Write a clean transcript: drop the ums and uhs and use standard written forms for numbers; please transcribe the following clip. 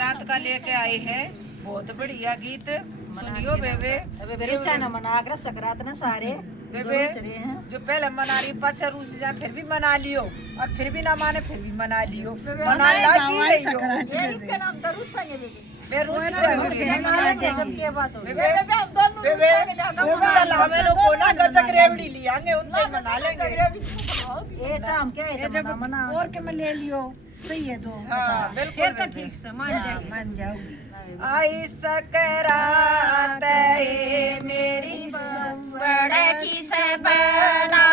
सकरात का लेके आए हैं बहुत बढ़िया गीत, सुनियो बेबे। न मना कर सकरात ना सारे बेबे जो पहले मना रही पाछा रूस जा फिर भी मना लियो, और फिर भी ना माने फिर भी मना लियो, मना लगी रही हो। मैं रूस जब के बात हो बेबे सूट लावे लो को ना गजक रेवड़ी लियांगे उनके मना लेंगे। ये चाम क्या है तो मना और के मैं ले लियो सही है तो हाँ बिल्कुल तो ठीक से मान जाऊंगी। आई सकरात है मेरी बड़े की से बड़ा